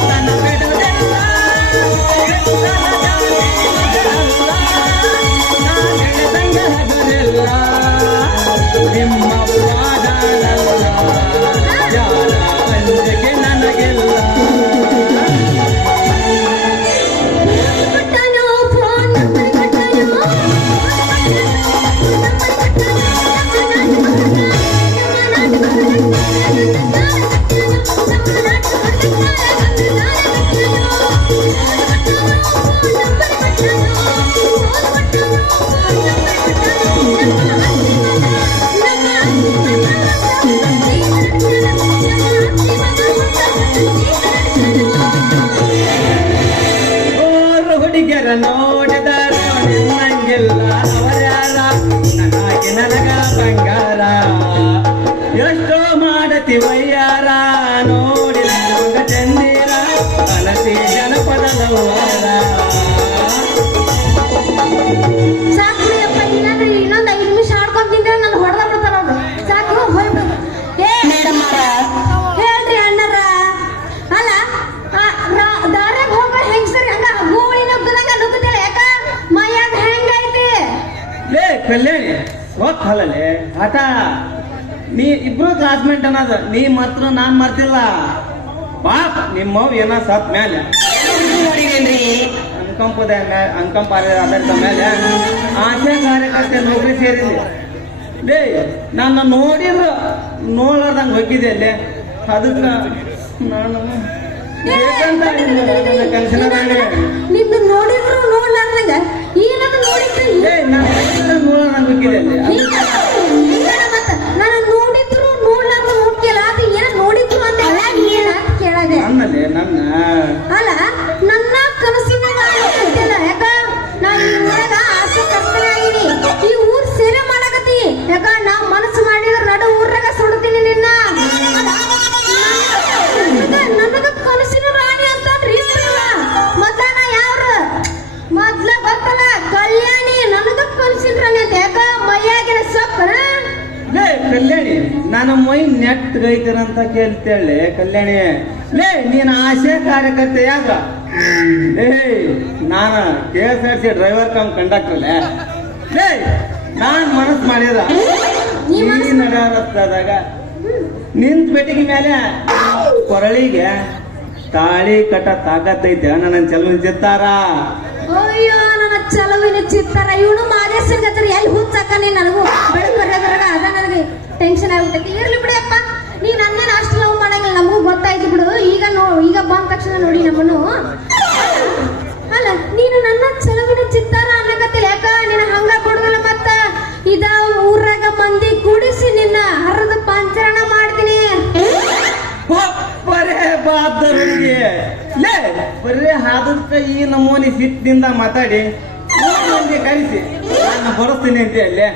ತನ ಬಿಡುವುದಿಲ್ಲ. ನಾನೆಳೆದಂಗ ಹಗಲಿಲ್ಲ. ನಿಮ್ಮ ಪಾದನಲ್ಲ ಯಾರ ಅಂಜಿಕೆ ನನಗಿಲ್ಲ. ಕೊಟ್ಟನು ಫೋನ್ ನಂಬರ್ ಕೊಟ್ಟನು ಓರು ಹುಡುಗಿಯರ ನೋಡಿದರು ನಿನ್ನಂಗಿಲ್ಲ ಅವರ್ಯಾರ ನನಗೆ ನನಗ ಬಂಗಾರ. ಎಷ್ಟೋ ಮಾಡತಿ ವಯ್ಯಾರ ನೋಡಿ ಮಗ ಚಂದಿರ ಕಲಸಿ ಜನಪದದವಾರ. ಸಾಕು ಇನ್ನೊಂದು 5 ನಿಮಿಷ ಆಡ್ಕೊಂಡ್ ತಿಂದ್ರೆ ನಾನು ಹೊಡೆದ ಬಿಡ್ತಾರ ಅವ್ರು. ಸಾಕು ಗೊತ್ತಲ್ಲೇ ಆಟ ನೀ ಇಬ್ರು ಕ್ಲಾಸ್ಮೇಟ್ ಅನ್ನೋದು ನೀ ಮಾತ್ರ ನಾನ್ ಮಾಡ್ತಿಲ್ಲ ಪಾಪ ನಿಮ್ಮವ್ ಏನ ಸತ್ ಮೇಲೆ ಅನುಕಂಪ ಆಧಾರಿತ ಮೇಲೆ ಆಶಾ ಕಾರ್ಯಕರ್ತೆ ನೌಕರಿ ಸೇರಿದೆ ಲೇ ನನ್ನ ನೋಡಿದ್ರು ನೋಡ್ಲಾರ್ದಂಗೆ ಹೋಗಿದ್ದೆ ಅಲ್ಲಿ ಅದಕ್ಕ ನಾನು ಬೇಕಂತ ನಿನ್ನ ನೋಡಿದ್ರು ನೋಡ್ಲಾರ್ದಂಗ ಏನದು ನೋಡಿದ್ರು ನೋಡ್ಲಾರ್ದಂಗೆ ಹೋಗಿದ್ದೆ ಅಲ್ಲಿ ನಾನು ನೋಡಿದ್ರು ನೋಡ್ಲಾರ್ದ ಹೋಗ್ತಿಲ್ಲ ಅದು ಏನ ನೋಡಿದ್ರು ಅಂತ ಕೇಳದೆ ನನ್ನಲ್ಲೇ ನನ್ನ ಅಲ್ಲ ನನ್ನ ಕನಸಿನ ಗೊತ್ತಿಲ್ಲ ಯಾಕ ನಾ ಈ ಊರಾಗ ಆಸೆ ಕರ್ತನಾಗಿನಿ ಈ ಊರ್ ಸೇವೆ ಮಾಡಕತ್ತಿ ಯಾಕ ನಾ ಮನಸ್ಸು ಮಾಡಿದ್ರ ನಡು ಊರಾಗ ಸುಡ್ತೀನಿ ನಿನ್ನ ನನಗ ಕನಸಿನ ರಾಣಿ ಅಂತಂದ್ರಿ ಮೊದ್ಲ ನಾ ಯಾವ್ರ ಮೊದ್ಲ ಗೊತ್ತಲ್ಲ ಕಲ್ಯಾಣಿ ನನಗ ಕನಸಿನ ರಾಣಿ ಅಂತ ಯಾಕ ಮೈಯಾಗಿನ ಸೊಪ್ಪನ ಲೇ ಕಲ್ಯಾಣಿ ನನ್ನ ಮೈ ನೆಟ್ಟಗೈತರಂತ ಕೇಳ್ತೇಳೆ ಕಲ್ಯಾಣಿ ಲೇ ನೀನು ಆಶೆ ಕಾರ್ಯಕರ್ತೆ ಯಾಕ ಲೇ ನಾನು KSRTC ಡ್ರೈವರ್ ಕಮ್ ಕಂಡಕ್ಟರ್ ಲೇ ನಾನ್ ಮನಸ್ಸು ಮಾಡಿದ ಈ ನಡಾರಸ್ತಾದಾಗ ನಿಂತ ಬೆಟ್ಟಿಗೆ ಮೇಲೆ ಕೊರಳಿಗೆ ತಾಳಿ ಕಟ್ಟ ತಾಕತ್ತೈತೆ ನನ್ನ ಚಲವಿನ ಚಿತ್ತಾರ ಅಯ್ಯೋ ನನ್ನ ಚಲವಿನ ಚಿತ್ತಾರ ಇವನು ಮಾದೇಶನ್ ಗತ್ರ ಎಲ್ಲಿ ಹುಚ್ಚಾಕನೆ ನನಗೂ ಬೆಳಕರೆದ್ರಾಗ ಅದ ನನಗೆ ಟೆನ್ಷನ್ ಆಗ್ಬಿಟ್ಟೈತಿ ಇರ್ಲಿ ಬಿಡಪ್ಪ ನೀ ನನ್ನೇನು ಅಷ್ಟು ಲವ್ ಮಾಡಂಗಿಲ್ಲ ನಮಗೂ ಗೊತ್ತಾಯ್ತು ಬಿಡು ಈಗ ಬಂದ ತಕ್ಷಣ ನೋಡಿ ನಮ್ಮನ್ನು ಅಲ್ಲ ನೀನು ನನ್ನ ಚಲವಿನ ಚಿತ್ತಾರ ಅನ್ನಕತ್ತಿಲ್ಲ ಯಾಕ ನಿನ್ನ ಹಂಗ ಕೊಡುದಿಲ್ಲ ಮತ್ತ ಇದ ಊರಾಗ ಮಂದಿ ಕೂಡಿಸಿ ನಿನ್ನ ಹರದ ಪಂಚರಣ ಮಾಡ್ತೀನಿ ಬರೇ ಬಾದರಿಗೆ ಲೇ ಬರೇ ಹಾದಕ್ಕ ಈ ನಮೂನಿ ಸಿಟ್ಟಿನಿಂದ ಮಾತಾಡಿ ಮಂದಿ ಕರೆಸಿ ನಾನು ಬರುತ್ತೀನಿ ಅಂತ ಅಲ್ಲೇ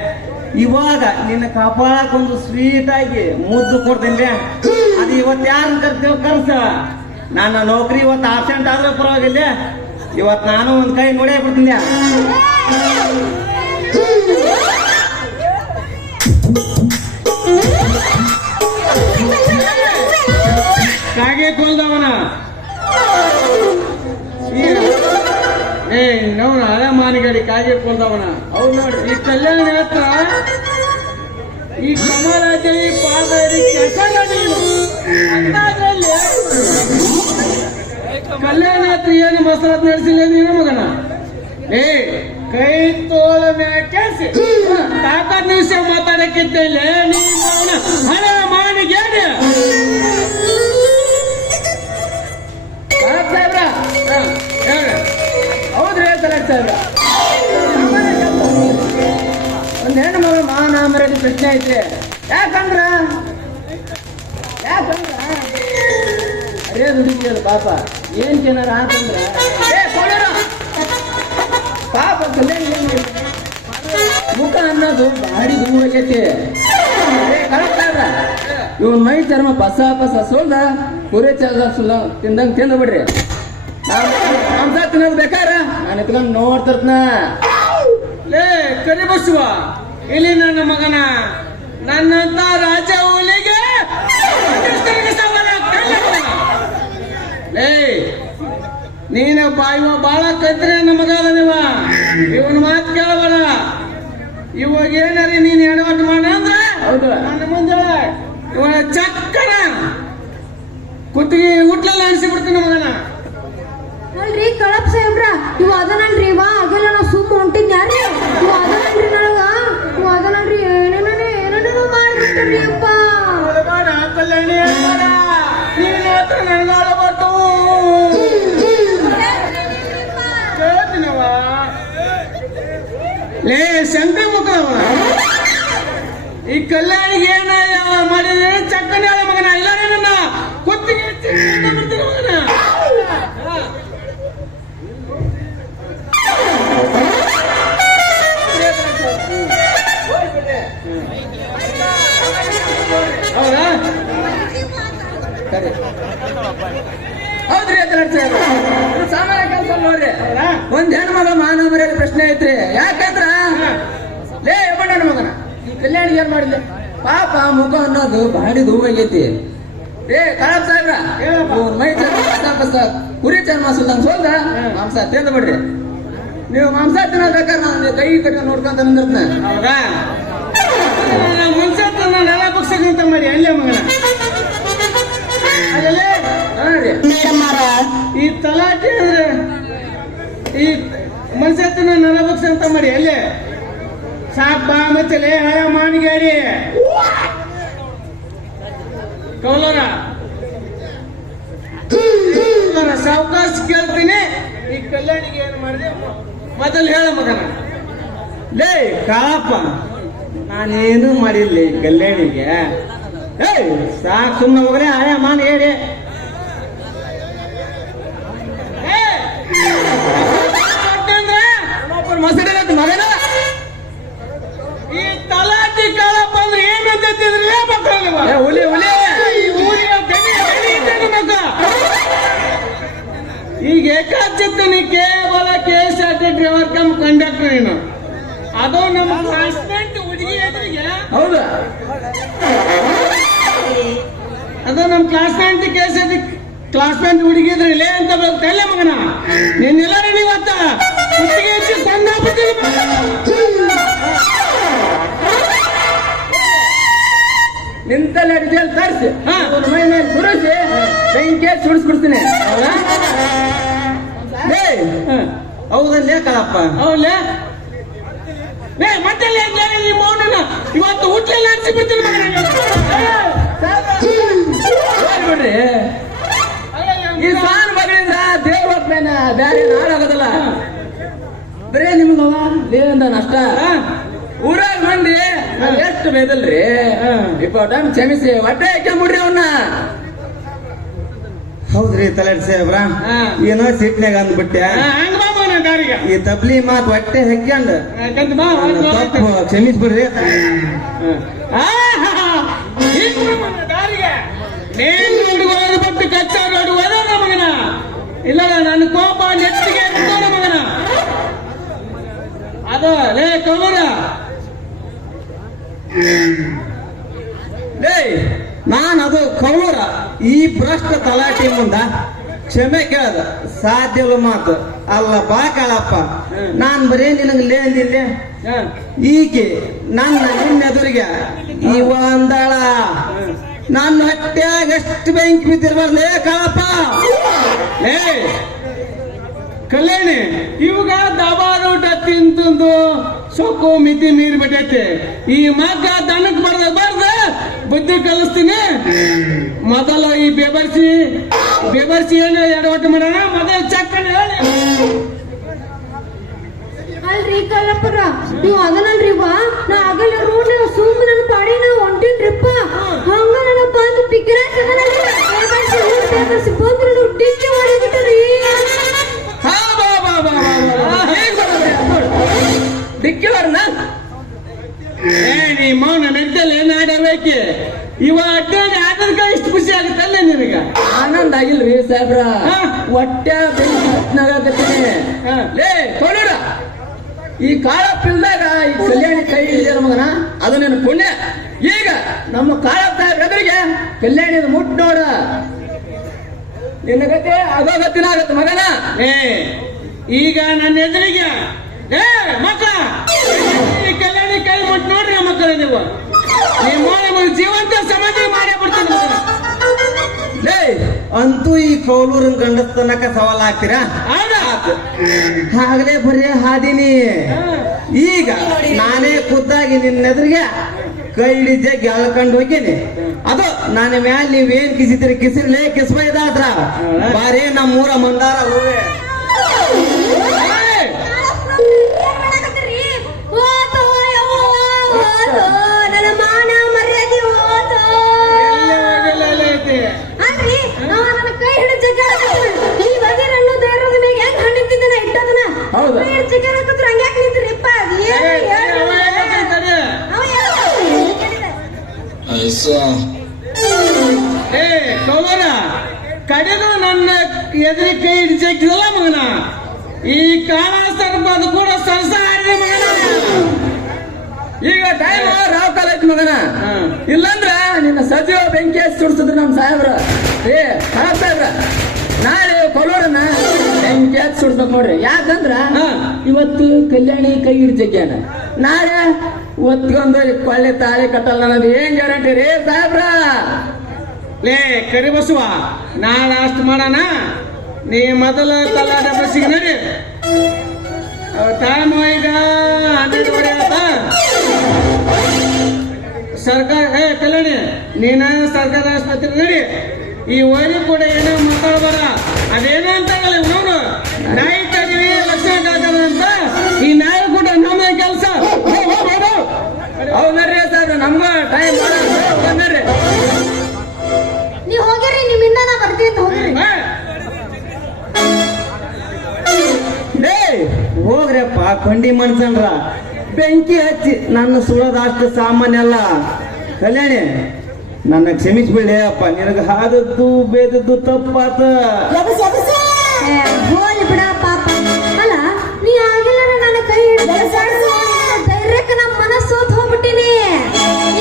ಇವಾಗ ನಿನ್ನ ಕಪಾಳಕ್ಕೊಂದು ಸ್ವೀಟ್ ಆಗಿ ಮುದ್ದು ಕೊಡ್ತೀನಿ ಅದು ಇವತ್ತು ಯಾರನ್ನ ಕರ್ತೀವ ಕರ್ಸ ನನ್ನ ನೌಕರಿ ಇವತ್ತು ಆಬ್ಸೆಂಟ್ ಆದ್ರೂ ಪರವಾಗಿಲ್ಲ ಇವತ್ತು ನಾನು ಒಂದ್ ಕೈ ನೋಡೇ ಬಿಡ್ತೀನಿ ಕಾಗೆ ಕೊಲ್ದವನ ಏ ನೋಡ ಹಳೆ ಮಾನಿಗಡಿ ಕಾಗೆ ಕೊಲ್ದವನ ಅವ್ರು ನೋಡಿ ಈ ಕಲ್ಯಾಣ ಹತ್ರ ಈ ಕಮಲಾದೇವಿ ಪಾದರಿ ಕೆಸರ ನೀನು ಅಂದಾಜಲ್ಲಿ ಕಲ್ಯಾಣ ಹತ್ರ ಏನು ಮಸರತ್ ನಡೆಸಿಲ್ಲ ನೀನು ಮಗನ ಏ ಕೈ ತೋಳ ಮ್ಯಾಕೇಸಿ ತಾಕತ್ ನಿಮಿಷ ಮಾತಾಡಕ್ಕಿದ್ದ ನೀನು ಹಳೆ ಮಾನಿಗೇಡಿ ಹೌದ್ರಿ ಸಾಹೇಬ್ರ ಒಂದ್ ಹೆಣ್ಣು ಮಗಳು ಮಾನ ಮರ್ಯಾದೆ ಪ್ರಶ್ನೆ ಐತ್ರಿ ಯಾಕಂದ್ರ ಅರೇ ದುಡಿದ್ರಿ ಅದು ಪಾಪ ಏನ್ ಚೆನ್ನಾರ ಅಂತಂದ್ರ ಪಾಪ ಕಲ್ಯಾಣ ಮುಖ ಅನ್ನೋದು ಬಾಡಿ ದುಮ್ಮೈತಿ ಇವನ್ ಮೈ ಚರ್ಮ ಪಸ ಸೋಲ್ದ ಪೂರೇ ಸುಲ್ಲ ತಿಂದಂಗ ತಿಂದು ಬಿಡ್ರಿ ಮಾಂಸ ತಿನ್ನೋದು ಬೇಕಾರ ನಾನು ಎತ್ಕೊಂಡು ನೋಡ್ತರ್ನ ಲೇ ಕರಿ ಬಸುವ ಇಲ್ಲಿ ನನ್ನ ಮಗನ ನನ್ನಂತ ರಾಜ ಹುಲಿಗೆ ಲೇ ನೀನು ಇವ ಬಾಳ ಕದ್ರೆ ನಮಗ ನೀವ ಇವನ್ ಮಾತು ಕೇಳಬೇಡ ಇವಾಗ ಏನಾರಿ ನೀನ್ ಎಡವಟ್ಟು ಮಾಡ ಅಂದ್ರೆ ಹೌದು ನನ್ನ ಮುಂದೆ ಇವನ ಚಕ್ಕನ ಕುತ್ತಿಗೆ ಹುಟ್ಲೆಲ್ಲ ಅನಿಸಿ ಬಿಡ್ತೀನಿ ಮಗನ ಅಲ್ರಿ ಕಳಪ್ ಸಾಹೇಬ್ರ ಇವ ಅದನಲ್ರಿ ಇವ ಆಗಲ್ಲ ನಾ ಸುಮ್ಮ ಹೊಂಟಿದ್ಯಾರ್ರಿ ಇವ ಅದನಲ್ರಿ ನನಗ ಇವ ಅದನಲ್ರಿ ಏನೇನೋ ಮಾಡ್ಬಿಟ್ರಿ ಅಪ್ಪ ಕಲ್ಯಾಣಿ ನೀನ್ ಮಾತ್ರ ನನಗಾಡಬಾರ್ದು ಕೇಳ್ತೀನವ ಲೇ ಶಂಕರ ಮುಖವ ಈ ಕಲ್ಯಾಣಿಗೆ ಏನ ಮಾಡಿದ್ರೆ ಚಕ್ಕನೆ ಮಗನ ಇಲ್ಲ ನನ್ನ ಕುತ್ತಿಗೆ ಬಿಡ್ತೀನಿ ಮಗನ ಹೌದಾ ಹೌದ್ರಿ ಸಾಮಾನ್ಯ ಕೆಲಸ ನೋಡ್ರಿ ಒಂದ್ ಹೆಣ್ಣು ಮಗ ಮಾನ ಮರ್ಯಾದೆ ಪ್ರಶ್ನೆ ಐತ್ರಿ ಯಾಕಂದ್ರ ಲೇ ಬಣ್ಣ ಮಗನ ಈ ಕಲ್ಯಾಣ ಏನ್ ಮಾಡಿಲ್ಲ ಪಾಪ ಮುಖ ಅನ್ನೋದು ಬಾಡಿ ಧೂವಾಗೈತಿ ಏ ಕಳಪ್ ಸಾಹೇಬ್ರ ಮೈ ಚರ್ಮ ಕುರಿ ಚರ್ಮ ಸುಲ್ದಂಗ್ ಸೋಲ್ದ ಮಾಂಸ ತಿಂದು ಬಿಡ್ರಿ ನೀವು ಮಾಂಸ ತಿನ್ನೋದ್ ಬೇಕಾದ್ರೆ ನಾನು ಕೈ ಕಟ್ಟ ನೋಡ್ಕೊಂತ ನಿಂದಿರ್ತೇನೆ ಹೌದಾ ಮುನ್ಸತ್ತ ನೆಲ ಬಗ್ಸಕ್ಕಂತ ಮಾಡಿ ಅಲ್ಲೇ ಮಗನ ಅಲ್ಲೇ ಈ ತಲಾಟೆ ಅಂದ್ರೆ ಈ ಮನ್ಸತ್ತನ ನೆಲ ಬಗ್ಸಂತ ಮಾಡಿ ಅಲ್ಲೇ ಸಾಕ್ ಬಾ ಮಚ್ಚಲೆ ಹಳ ಮಾನಿಗಾಡಿ ಕೌಲರ ಸಾವಕಾಶ ಕೇಳ್ತೀನಿ ಈ ಕಲ್ಯಾಣಿಗೆ ಏನು ಮಾಡಿದೆ ಮೊದಲು ಹೇಳ ಮಗನ ಲೇ ಕಾಳಪ್ಪ ನಾನೇನು ಮಾಡಿಲ್ಲ ಈ ಕಲ್ಯಾಣಿಗೆ ಏಯ್ ಸಾಕ್ ಸುಮ್ಮನೆ ಹೋಗ್ರೆ ಹಳೆ ಮಾನಿಗಾಡಿ ಮಗನ ಈ ತಲಾಟಿ ಕಾಳಪ್ಪ ಅಂದ್ರೆ ಏನು ಅಂತಿದ್ರಿ ಹುಲಿ ಹುಲಿ ಈಗ ಏಕಾಚಿತ್ತನಿ ಕೇವಲ KSRT ಡ್ರೈವರ್ ಕಮ್ ಕಂಡಕ್ಟರ್ ಏನು ಅದು ನಮ್ಮ ಕ್ಲಾಸ್ಮೇಟ್ ಹುಡುಗಿ ಎದುರಿಗೆ ಹೌದಾ ಅದು ನಮ್ಮ ಕ್ಲಾಸ್ಮೇಟ್ KSRT ಕ್ಲಾಸ್ಮೇಟ್ ಹುಡುಗಿ ಇದ್ರಲ್ಲಿ ಅಂತ ಬರ್ತಲ್ಲ ಮಗನ ನೀನೆಲ್ಲರೂ ನೀವತ್ತ ಹುಟ್ಟಿಗೆ ಹೆಚ್ಚಿ ತಂದಾಗ್ಬಿಟ್ಟಿಲ್ಲ ನಿಂತಲ್ಲ ಡಿಸೇಲ್ ತರಿಸಿ ಮೈ ಮೇಲೆ ಸುರಿಸಿ ಬೆಂಕಿ ಸುಡಿಸ್ಬಿಡ್ತೀನಿ ಹೌದಾ ಹೌದಲ್ಲೇ ಕಾಳಪ್ಪ ಹೌದಲ್ಲೇ ಮತ್ತೆ ನಿಮ್ಮ ಮೌನನ ಇವತ್ತು ಹುಟ್ಟಲಿಲ್ಲ ಅನ್ಸಿ ಬಿಡ್ತೀನಿ ಬಿಡ್ರಿ ಈ ಸಾನ್ ಮಗಳಿಂದ ದೇವರಪ್ಪನ ಬ್ಯಾರೆ ನಾಡಾಗೋದಲ್ಲ ಬರೇ ನಿಮ್ಗವ ದೇವಂದ ನಷ್ಟ ಊರಾಗ ಮಂದಿ ಎಷ್ಟು ಬೇದಲ್ರಿ ಟೈಮ್ ಕ್ಷಮಿಸಿ ಹೊಟ್ಟೆ ಹಾಕ್ಬಿಡ್ರಿ ಅವನ್ನ ಹೌದ್ರಿ ತಲಾಟಿ ಸಾಹೇಬ್ರ ಏನೋ ಸಿಟ್ನಾಗ ಅಂದ್ಬಿಟ್ಟೆ ಈ ತಬ್ಲಿ ಮಾತು ಹೊಟ್ಟೆ ಹೆಕ್ಕೊಂಡ್ ತಪ್ಪು ಕ್ಷಮಿಸ್ಬಿಡ್ರಿ ಬಟ್ಟು ಕಚ್ಚ ನೋಡುವ ಮಗನ ಇಲ್ಲ ನನ್ನ ಕೋಪ ನೆತ್ತಿಗೆ ಮಗನ ಅದು ಲೇ ಕೌರ ನಾನು ಅದು ಕೌರ ಈ ಭ್ರಷ್ಟ ತಲಾಟಿ ಮುಂದ ಕ್ಷಮೆ ಕೇಳದ ಸಾಧ್ಯವ ಮಾತು ಅಲ್ಲ ಬಾ ಕಾಳಪ್ಪ ನಾನ್ ಬರೇ ನಿನಗೆ ಲೇಂದಿಲ್ಲ ಈಕೆ ನಿನ್ನ ಎದುರಿಗೆ ಇವ ಅಂದಾಳ ನನ್ನ ಹೊಟ್ಟ್ಯಾಗ ಎಷ್ಟು ಬೆಂಕಿ ಬಿದ್ದಿರ್ಬಾರ್ಲೇ ಕಾಳಪ್ಪ ಏ ಕಲ್ಯಾಣಿ ಇವಾಗ ದಬಾದ ಊಟ ತಿಂತಂದು ಸೊಕ್ಕು ಮಿತಿ ಮೀರಿ ಬಿಟ್ಟೈತೆ ಈ ಮಗ್ಗ ದನಕ್ ಬರ್ದ ಬುದ್ಧಿ ಕಲಿಸ್ತೀನಿ ಮೊದಲು ಈ ಬೆಬರ್ಸಿ ಏನು ಎಡವಟ್ಟು ಮಾಡೋಣ ಮೊದಲು ಚಕ್ಕನೆ ಹೇಳಿ ಅಲ್ರಿ ಕಲ್ಲಪ್ಪರ ನೀವು ಅದನಲ್ರಿ ನಾ ಆಗಲ್ಲ ರೋಡ್ ಸುಮ್ಮನೆ ನನ್ನ ಪಾಡಿ ನಾ ಹೊಂಟಿನ್ರಿಪ್ಪ ಹಂಗ ನನ್ನ ಬಂದು ಪಿಕ್ರಾಕ್ ಬಂದ್ರು ಡಿಕ್ಕಿ ಮಾಡಿಬಿಟ್ರಿ ಡಿಕ್ಕಿವರ್ನ ನೀ ಮೌನ ನಡ್ದಲ್ಲ ಏನಾಡಬೇಕೆ ಇವ ಅಡ್ಡಾಡಿ ಆದರ್ಗ ಇಷ್ಟು ಖುಷಿ ಆಗುತ್ತಲ್ಲ ನಿನಗ ಆನಂದ ಆಗಿಲ್ರಿ ಸಾಹೇಬ್ರ ಹೊಟ್ಟೆ ಬೆಂಕಿ ಲೇ ಕೊಡೋಣ ಈ ಕಾಳಪ್ಪಿಲ್ದಾಗ ಈ ಕಲ್ಯಾಣಿ ಕೈ ಹಿಡಿದಾರ ಮಗನ ಅದು ನಿನ್ನ ಪುಣ್ಯ ಈಗ ನಮ್ಮ ಕಾಳಪ್ಪ ಎದುರಿಗೆ ಕಲ್ಯಾಣಿದ ಮುಟ್ ನೋಡ ನಿನ್ನ ಗತಿ ಅಗೋಗತಿನ ಆಗತ್ತ ಮಗನ ಈಗ ನನ್ನ ಎದುರಿಗೆ ಮಕ್ಕಳ ಕಲ್ಯಾಣಿ ಕೈ ಮುಟ್ ನೋಡ್ರಿ ಮಕ್ಕಳ ನೀವು ನಿಮ್ಮ ಜೀವಂತ ಸಮಾಧಿ ಮಾಡೇ ಬಿಡ್ತೀನಿ ಅಂತೂ ಈ ಕೌಲೂರನ್ ಗಂಡಸ್ತನಕ ಸವಾಲ್ ಹಾಕ್ತೀರಾ ಆಗ್ಲೇ ಬರೀ ಹಾದಿನಿ ಈಗ ನಾನೇ ಖುದ್ದಾಗಿ ನಿನ್ನೆದುರಿಗೆ ಕೈ ಹಿಡಿ ಜಗ್ಗಿ ಅಳ್ಕೊಂಡು ಹೋಗಿನಿ ಅದು ನನ್ನ ಮ್ಯಾಲ ನೀವೇನ್ ಕಿಸಿದ್ರಿ ಕಿಸಿರ್ಲೇ ಕಿಸ್ಬೈದಾದ್ರ ಬಾರೇ ನಮ್ಮೂರ ಮಂದಾರ ಹೂವೆ ನನ್ನ ಮಾನ ಮರ್ಯಾದೆ ಹೋತು ಅಲ್ರಿ ನನ್ನ ಕೈ ಹಿಡಿದು ಜಗ್ಗ ಈ ಬದಿರ ಅನ್ನೋದು ಇರೋದ ಮೇಲೆ ಹೆಂಗ್ ಹಣ್ಣಿತ್ತಿದ್ದೇನೆ ಇಟ್ಟದನ ಹೌದಾ ಜಗ್ಗ ಹಾಕಿದ್ರೆ ಹಂಗ್ಯಾಕೆ ನಿಂತ್ರಿಪ್ಪ ಕೌಲರ ಕಡೆದು ನನ್ನ ಎದುರಿ ಕೈ ಹಿಡಿಸಿಲ್ಲ ಮಗನ ಈ ಕಾಳ ಸರ್ಪ ಅದು ಕೂಡ ಸರ್ಸ ಆಡಿದ ಮಗನ ಈಗ ಟೈಮ್ ರಾವ್ ಕಾಲ ಐತಿ ಮಗನ ಇಲ್ಲಂದ್ರ ನಿನ್ನ ಸಜೀವ ಬೆಂಕಿ ಸುಡಿಸಿದ್ರು ನಮ್ ಸಾಹೇಬ್ರ ಸಾಹೇಬ್ರ ನಾಳೆ ಕೊಲೋರನ್ನ ಬೆಂಕಿ ಸುಡಿಸ್ಬೇಕು ನೋಡ್ರಿ ಯಾಕಂದ್ರ ಇವತ್ತು ಕಲ್ಯಾಣಿ ಕೈ ಹಿಡಿಜಗ್ಯಾನ ನಾಳೆ ಒತ್ಕೊಂಡು ಕೊಳ್ಳೆ ತಾಳಿ ಕಟ್ಟಲ್ಲ ಅನ್ನೋದು ಏನ್ ಗ್ಯಾರಂಟಿ ರೀ ಸಾಹೇಬ್ರ? ಲೇ ಕರಿ ಬಸವ, ನಾಳೆ ಅಷ್ಟು ಮಾಡೋಣ. ನೀ ಮೊದಲ ತಲಾಟ ಬಸ್ಸಿಗೆ ನಡಿ. ಟೈಮ್ ಈಗ 12:30 ಆತ. ಸರ್ಕಾರ ಕಲ್ಯಾಣಿ, ನೀನ ಸರ್ಕಾರಿ ಆಸ್ಪತ್ರೆ ನಡಿ. ಈ ವೈದ್ಯ ಕೂಡ ಏನೋ ಮಾತಾಡ್ಬಾರ. ಅದೇನೋ ಅಂತಾಗಲ್ಲ ಇವನು ನಾಯಿ ತಗೀವಿ ಲಕ್ಷಣ ಕಾಕದ ಅಂತ. ಈ ನಾಯಿ ಕೂಡ ನಮ್ಮ ಕೆಲಸ. ಹೌದರ್ರಿ ಸಾಹೇಬ್ರ, ನಮ್ಗ ಟೈಮ್ ಬಂದ್ರಿ. ನೀವ್ ಹೋಗಿರಿ, ನಿಮ್ಮಿಂದ ನಾ ಬರ್ತೀನಿ ಅಂತ ಹೋಗಿರಿ. ಹೋಗ್ರಪ್ಪ ಕೊಂಡಿ ಮನ್ಸನ್ರ. ಬೆಂಕಿ ಹಚ್ಚಿ ನನ್ನ ಸುಳದ ಅಷ್ಟು ಸಾಮಾನ್ಯ ಅಲ್ಲ. ಕಲ್ಯಾಣಿ, ನನ್ನ ಕ್ಷಮಿಸ್ಬಿಡಿ ಅಪ್ಪ. ನಿನಗೆ ಹಾದದ್ದು ಬೇದದ್ದು ತಪ್ಪಾತ. ಹೋಲಿ ಬಿಡ ಪಾಪ. ಅಲ್ಲ, ನೀ ಆಗಿಲ್ಲ ನನ್ನ ಕೈ ಹಿಡಿದು ಧೈರ್ಯಕ್ಕೆ ನಮ್ಮ ಮನಸ್ಸು ಸೋತ್ ಹೋಗ್ಬಿಟ್ಟಿನಿ.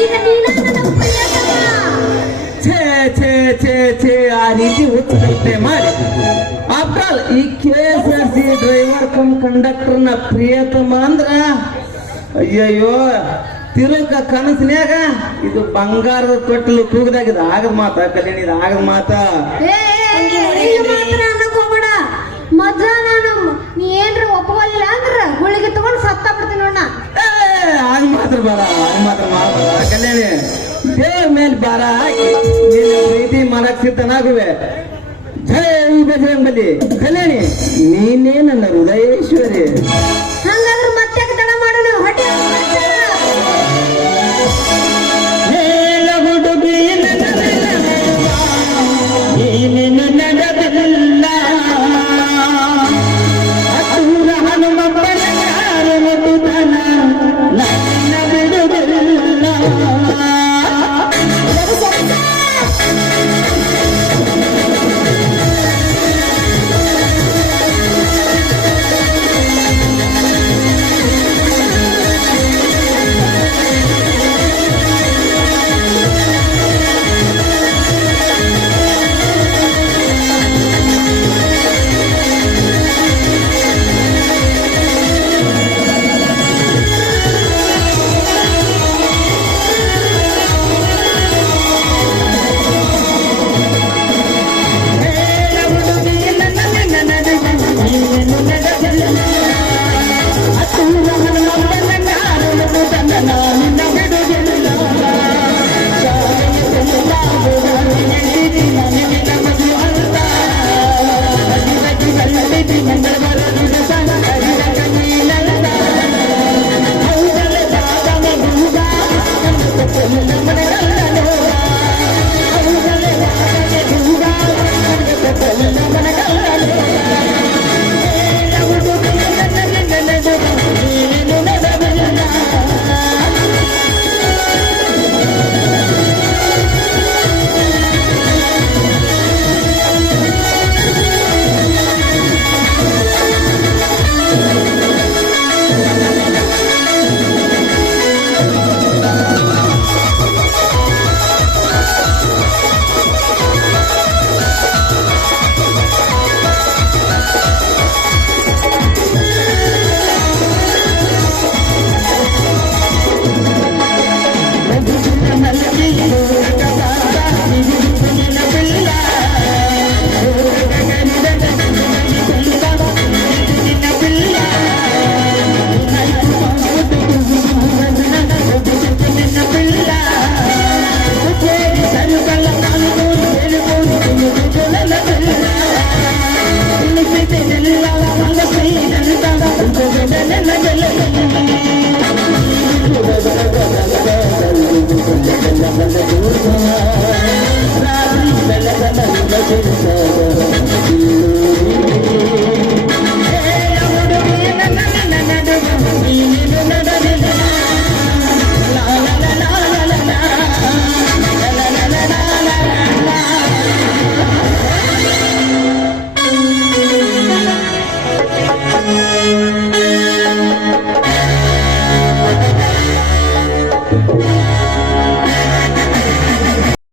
ಈಗ ನೀನ ನನ್ನ ಪ್ರಿಯತಮ. ಛೇ ಛೇ ಛೇ ಛೇ, ಆ ರೀತಿ ಹುಚ್ಚುತ್ತೆ ಮಾಡಿ. ಆಫ್ಟರ್ ಆಲ್ ಈ KSRTC ಡ್ರೈವರ್ ಕಮ್ ಕಂಡಕ್ಟರ್ನ ಪ್ರಿಯತಮ ಅಂದ್ರ ಅಯ್ಯಯ್ಯೋ, ತಿರುಕ ಕನಸಿನ್ಯಾಗ ಇದು ಬಂಗಾರದ ತೊಟ್ಟಲು ಕೂಗದಾಗಿದ ಆಗದ ಮಾತ. ಕಲ್ಯಾಣಿ, ಇದು ಆಗದ ಮಾತ. ಮಾತ್ರ ಅನ್ನಕ್ ಹೋಗ್ಬೇಡ. ಮೊದ್ಲ ನಾನು ನೀ ಏನ್ರ ಒಪ್ಪಲಿಲ್ಲ ಅಂದ್ರ ಗುಳಿಗೆ ತಗೊಂಡು ಸತ್ತ ಬಿಡ್ತೀನಿ ನೋಡ. ಆಗ ಮಾತ್ರ ಬಾರ, ಆಗ ಮಾತ್ರ ಮಾಡಬಾರ. ಕಲ್ಯಾಣಿ, ದೇವ್ರ ಮೇಲೆ ಬಾರ ಹಾಕಿ ನಿನ್ನ ಪ್ರೀತಿ ಮಾಡಕ್ ಸಿದ್ಧನಾಗುವೆ. ಜೈ ಬಜರಂಗಬಲಿ. ಕಲ್ಯಾಣಿ, ನೀನೇ ನನ್ನ ಹೃದಯೇಶ್ವರಿ. ಹಂಗಾದ್ರೆ ಮತ್ತೆ ತಡ ಮಾಡೋಣ. ಹೊಟ್ಟೆ